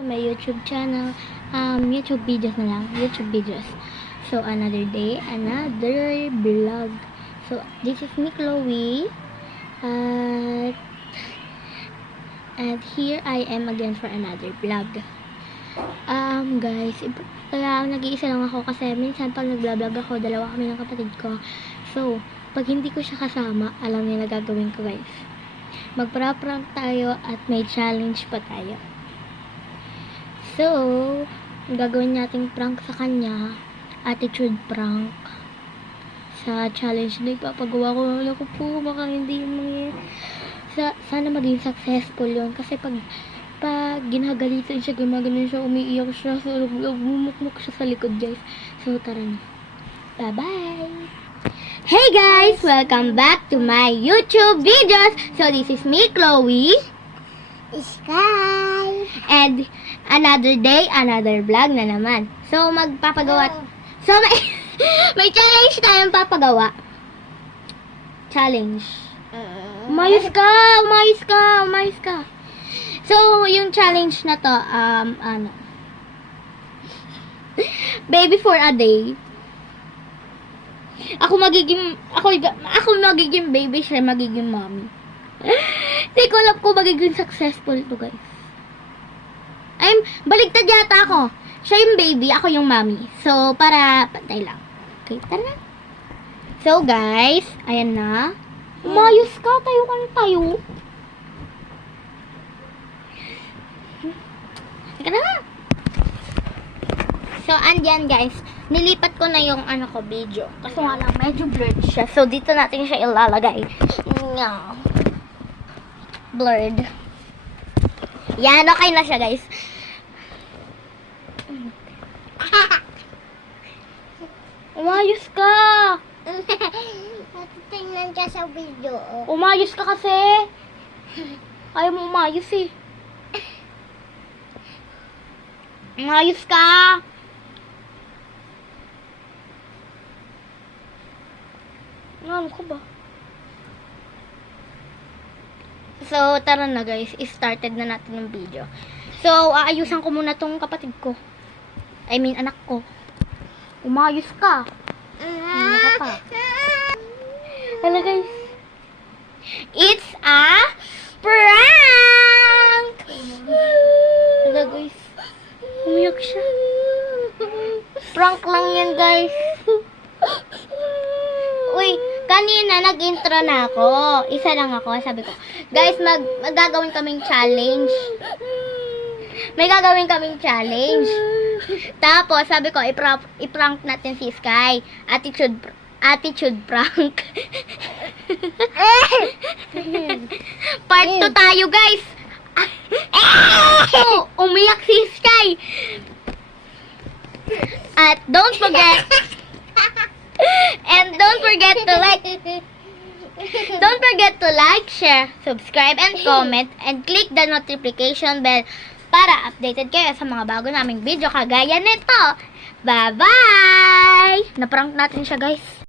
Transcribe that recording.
to my YouTube channel. YouTube videos na lang. YouTube videos. So, another day, another vlog. So, this is me, Chloe. And here I am again for another vlog. Guys, kaya nag-iisa lang ako kasi minsan pag nag-vlog ako, dalawa kami ng kapatid ko. So, pag hindi ko siya kasama, alam niya na gagawin ko, guys. Magpra-prank tayo at may challenge pa tayo. So, gagawin nating prank sa kanya, attitude prank. Sa challenge na ipapagawa ko, wala ko po, baka hindi mangyayari. Sana maging successful yun. Kasi pag ginagalitan siya, gumagano siya, umiiyak siya, so bumukmuk siya sa likod, guys. So, tara na. Bye-bye! Hey guys! Welcome back to my YouTube videos! So, this is me, Chloe. Sky. And another day, another vlog na naman. So, magpapagawa. So, may challenge tayong papagawa. Challenge. Umayos ka! Umayos ka! Umayos ka! So, yung challenge na to, baby for a day. Ako magiging baby, siya magiging mommy. Hindi ko alam kung magiging successful to, guys. Baligtad yata ako. Siya yung baby, ako yung mommy. So, para pantay lang. Okay, tara na. So, guys, ayan na. Umayos ka, tayo ka na tayo. Teka na. So, andyan, guys. Nilipat ko na yung video. Kasi nga lang, medyo blurred siya. So, dito natin siya ilalagay. No. Blurred. Yan, okay na siya, guys. Umayos ka! Natitingnan ka sa video. Umayos ka kasi. Ayaw mo umayos eh. Umayos ka! Ano ko ba? So, tara na, guys. I-started na natin yung video. So, aayusan ko muna tong kapatid ko. I mean, anak ko. Umayos ka. Ano ka pa? Hala, guys. It's a prank! Hala, guys. Umiyak siya. Prank lang yan, guys. Uy, kanina nag-intro na ako. Isa lang ako. Sabi ko, guys, magagawin kaming challenge. May gagawin kaming challenge. Tapos, sabi ko, i-prank natin si Sky. Attitude prank. Part 2 tayo, guys. Umiyak si Sky. At don't forget to like, share, subscribe, and comment, and click the notification bell para updated kayo sa mga bago naming video kagaya nito. Bye-bye! Naprank natin siya, guys.